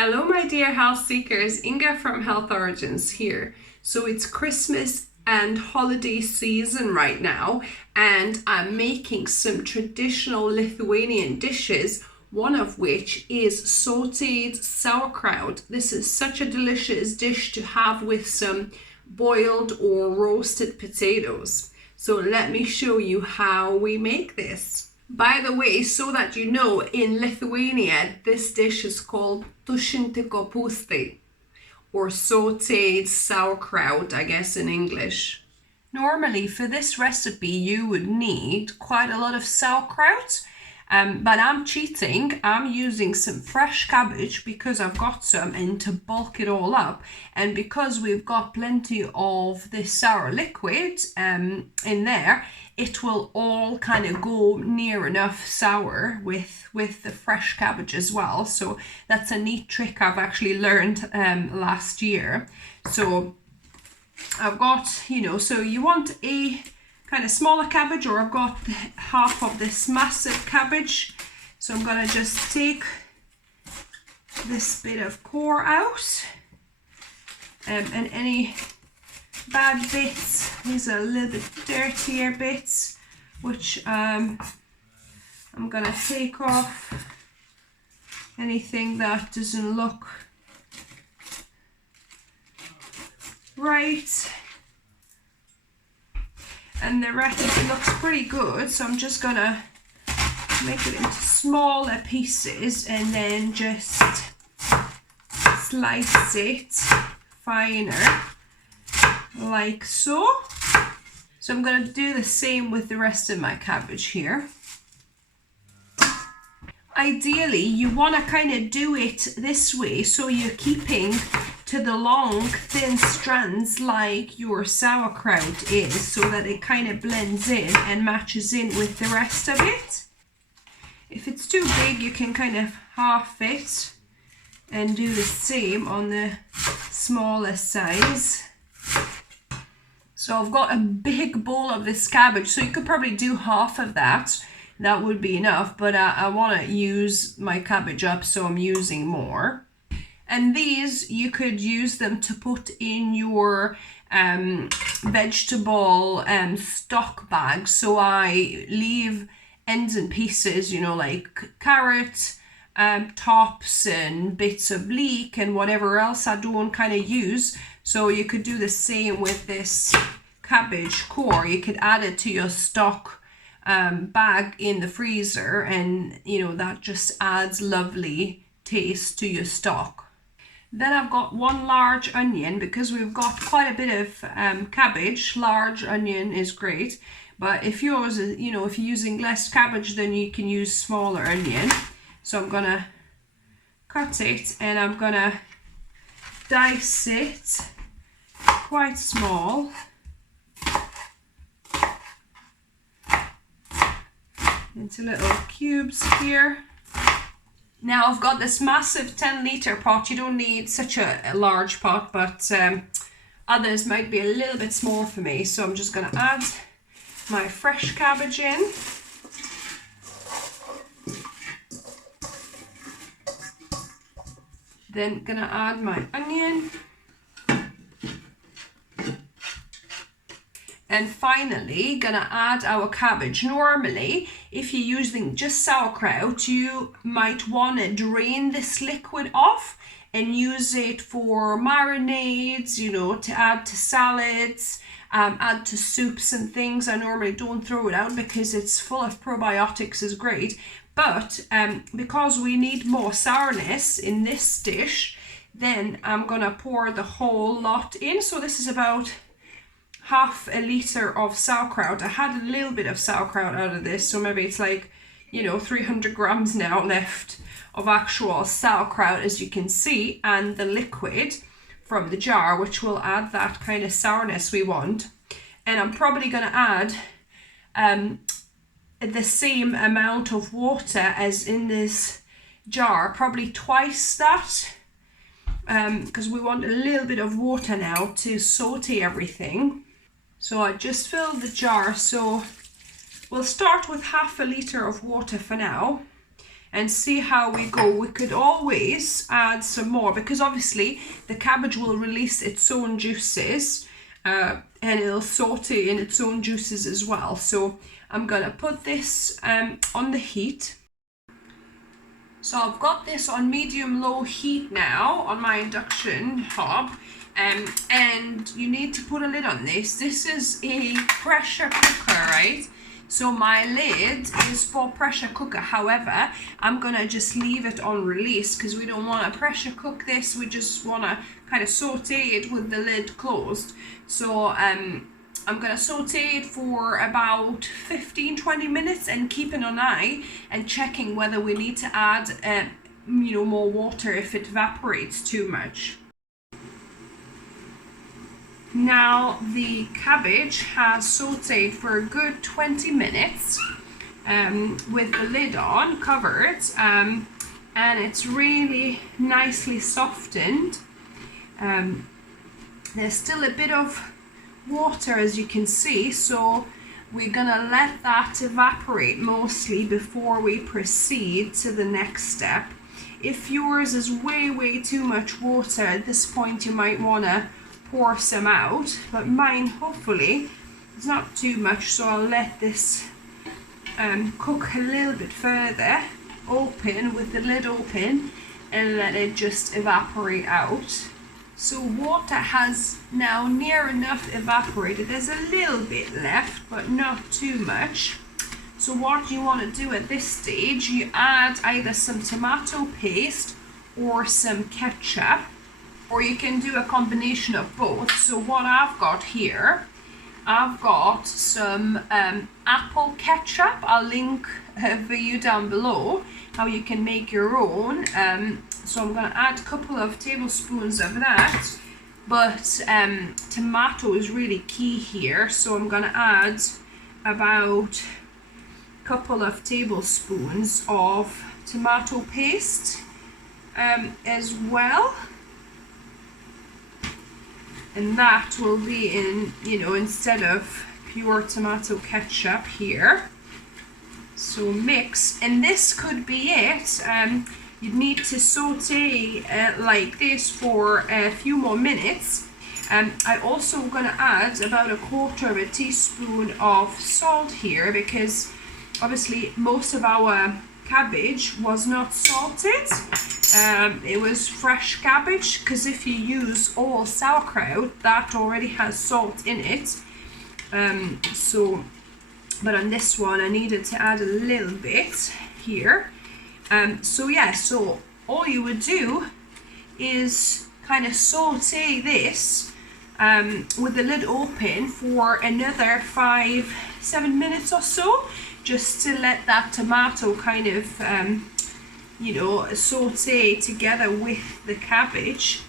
Hello my dear health seekers, Inga from Health Origins here. So it's Christmas and holiday season right now, and I'm making some traditional Lithuanian dishes, one of which is sauteed sauerkraut. This is such a delicious dish to have with some boiled or roasted potatoes. So let me show you how we make this. By the way, so that you know, in Lithuania, this dish is called tušinti kopūstai, or sauteed sauerkraut, I guess in English. Normally for this recipe you would need quite a lot of sauerkraut, but I'm cheating. I'm using some fresh cabbage because I've got some, and to bulk it all up, and because we've got plenty of this sour liquid in there, it will all kind of go near enough sour with the fresh cabbage as well. So that's a neat trick I've actually learned last year. So I've got, so you want a kind of smaller cabbage, or I've got half of this massive cabbage. So I'm gonna just take this bit of core out, and any bad bits, these are a little bit dirtier bits, which I'm gonna take off. Anything that doesn't look right, and the rest looks pretty good, so I'm just gonna make it into smaller pieces and then just slice it finer like so. So I'm going to do the same with the rest of my cabbage here. Ideally you want to kind of do it this way, so you're keeping to the long thin strands like your sauerkraut is, so that it kind of blends in and matches in with the rest of it. If it's too big, you can kind of half it and do the same on the smaller size. So I've got a big bowl of this cabbage, so you could probably do half of that. That would be enough, but I want to use my cabbage up, so I'm using more. And these, you could use them to put in your vegetable stock bags. So I leave ends and pieces, like carrot, tops and bits of leek and whatever else I don't kind of use. So you could do the same with this cabbage core. You could add it to your stock bag in the freezer, and that just adds lovely taste to your stock. Then I've got one large onion, because we've got quite a bit of cabbage. Large onion is great, but if yours is, if you're using less cabbage, then you can use smaller onion. So I'm gonna cut it, and I'm gonna dice it quite small. Into little cubes here. Now I've got this massive 10-litre pot. You don't need such a large pot, but others might be a little bit small for me. So I'm just going to add my fresh cabbage in. Then going to add my onion. And finally, gonna add our cabbage. Normally, if you're using just sauerkraut, you might want to drain this liquid off and use it for marinades, to add to salads, add to soups and things. I normally don't throw it out because it's full of probiotics, is great. But because we need more sourness in this dish, then I'm gonna pour the whole lot in. So this is about half a litre of sauerkraut. I had a little bit of sauerkraut out of this, so maybe it's like 300 grams now left of actual sauerkraut, as you can see, and the liquid from the jar, which will add that kind of sourness we want. And I'm probably going to add the same amount of water as in this jar, probably twice that, because we want a little bit of water now to saute everything. So I just filled the jar, so we'll start with half a litre of water for now. and see how we go. We could always add some more, because obviously the cabbage will release its own juices, and it'll saute in its own juices as well. So I'm gonna put this on the heat. So I've got this on medium-low heat now on my induction hob, and you need to put a lid on this. This is a pressure cooker, right? So my lid is for pressure cooker. However, I'm gonna just leave it on release because we don't want to pressure cook this. We just want to kind of saute it with the lid closed. So I'm gonna saute it for about 15-20 minutes and keeping an eye and checking whether we need to add more water if it evaporates too much. Now the cabbage has sauteed for a good 20 minutes with the lid on, covered, and it's really nicely softened. There's still a bit of water, as you can see, so we're gonna let that evaporate mostly before we proceed to the next step. If yours is way too much water, at this point you might want to pour some out, but mine hopefully is not too much, so I'll let this cook a little bit further, open with the lid open, and let it just evaporate out. So water has now near enough evaporated. There's a little bit left, but not too much. So what you want to do at this stage, you add either some tomato paste or some ketchup, or you can do a combination of both. So what I've got here, I've got some apple ketchup. I'll link for you down below how you can make your own. So I'm going to add a couple of tablespoons of that, but tomato is really key here, so I'm going to add about a couple of tablespoons of tomato paste as well. And that will be in, instead of pure tomato ketchup here. So mix, and this could be it. You'd need to saute like this for a few more minutes. I also going to add about 1/4 teaspoon of salt here, because obviously most of our cabbage was not salted. It was fresh cabbage, because if you use all sauerkraut, that already has salt in it. But on this one I needed to add a little bit here. So all you would do is kind of saute this with the lid open for another 5-7 minutes or so, just to let that tomato kind of saute together with the cabbage.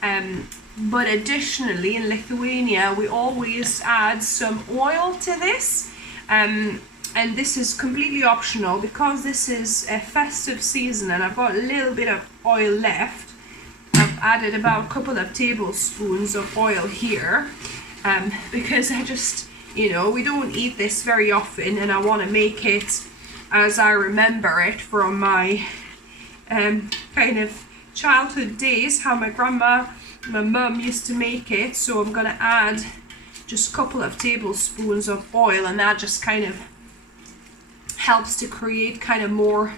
But additionally, in Lithuania we always add some oil to this, and this is completely optional because this is a festive season and I've got a little bit of oil left. I've added about a couple of tablespoons of oil here, because I just, we don't eat this very often, and I want to make it as I remember it from my kind of childhood days, how my mum used to make it. So I'm going to add just a couple of tablespoons of oil, and that just kind of helps to create kind of more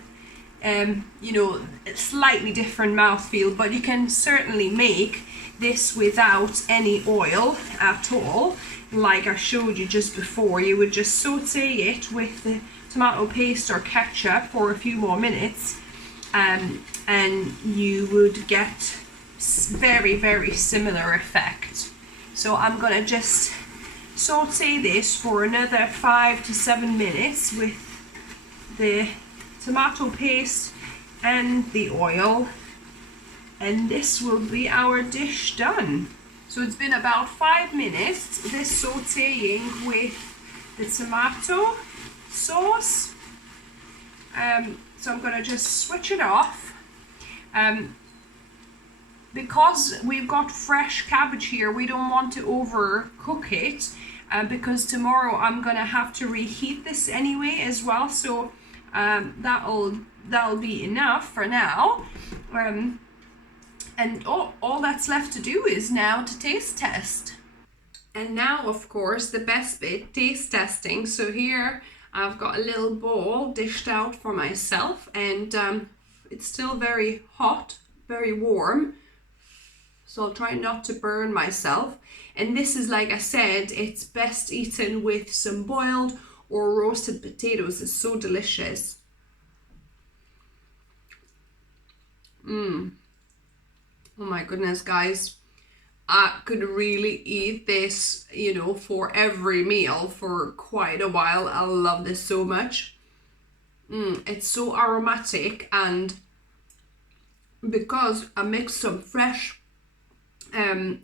slightly different mouthfeel. But you can certainly make this without any oil at all, like I showed you just before. You would just saute it with the tomato paste or ketchup for a few more minutes, and you would get very similar effect. So I'm gonna just saute this for another 5 to 7 minutes with the tomato paste and the oil, and this will be our dish done. So it's been about 5 minutes, this sauteing with the tomato sauce. So I'm gonna just switch it off. Because we've got fresh cabbage here, we don't want to overcook it, because tomorrow I'm gonna have to reheat this anyway as well. So that'll that'll be enough for now. And all that's left to do is now to taste test. And now, of course, the best bit, taste testing. So here I've got a little bowl dished out for myself, and it's still very hot, very warm. So I'll try not to burn myself. And this is, like I said, it's best eaten with some boiled or roasted potatoes. It's so delicious. Oh my goodness, guys. I could really eat this, you know, for every meal for quite a while. I love this so much. It's so aromatic, and because I mixed some fresh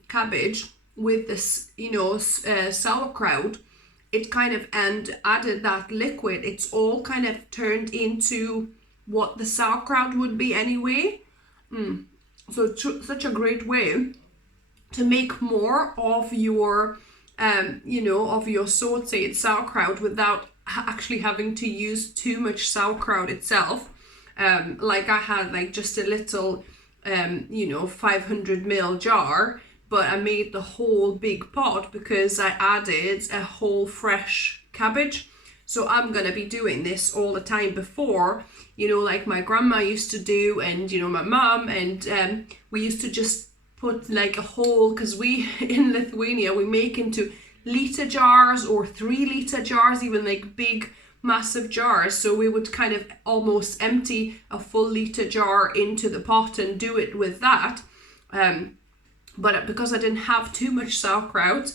cabbage with this, you know, sauerkraut, it kind of, and added that liquid, it's all kind of turned into what the sauerkraut would be anyway. So it's such a great way to make more of your, you know, of your sauteed sauerkraut without actually having to use too much sauerkraut itself. Like I had like just a little, you know, 500 ml jar, but I made the whole big pot because I added a whole fresh cabbage. So I'm gonna be doing this all the time before, you know, like my grandma used to do, and you know, my mom, and we used to just put like a whole, because we in Lithuania we make into liter jars or 3 liter jars, even like big massive jars. So we would kind of almost empty a full liter jar into the pot and do it with that. But because I didn't have too much sauerkraut,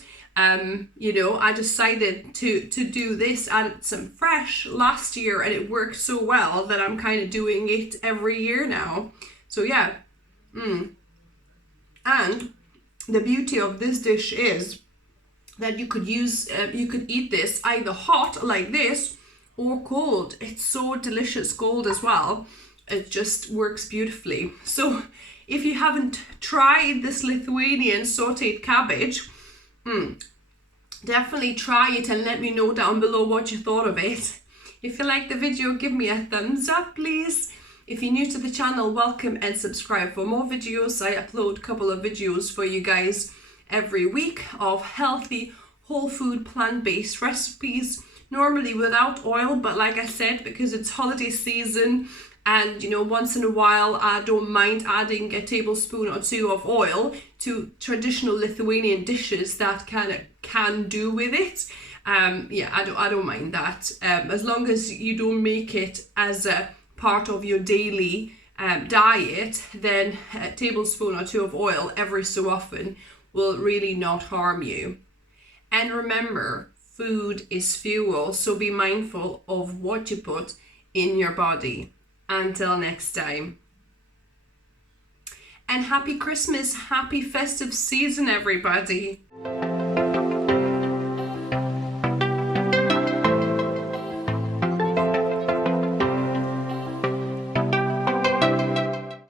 you know, I decided to do this, added some fresh last year, and it worked so well that I'm kind of doing it every year now. So yeah. And the beauty of this dish is that you could use, you could eat this either hot like this or cold. It's so delicious cold as well. It just works beautifully. So if you haven't tried this Lithuanian sauteed cabbage, definitely try it and let me know down below what you thought of it. If you like the video, give me a thumbs up, please. If you're new to the channel, welcome and subscribe for more videos. I upload a couple of videos for you guys every week of healthy, whole food, plant-based recipes, normally without oil, but like I said, because it's holiday season and, you know, once in a while I don't mind adding a tablespoon or 2 of oil to traditional Lithuanian dishes that can do with it. Yeah, I don't mind that, as long as you don't make it as a part of your daily diet. Then a tablespoon or 2 of oil every so often will really not harm you. And remember, food is fuel, so be mindful of what you put in your body. Until next time. And happy Christmas, happy festive season, everybody.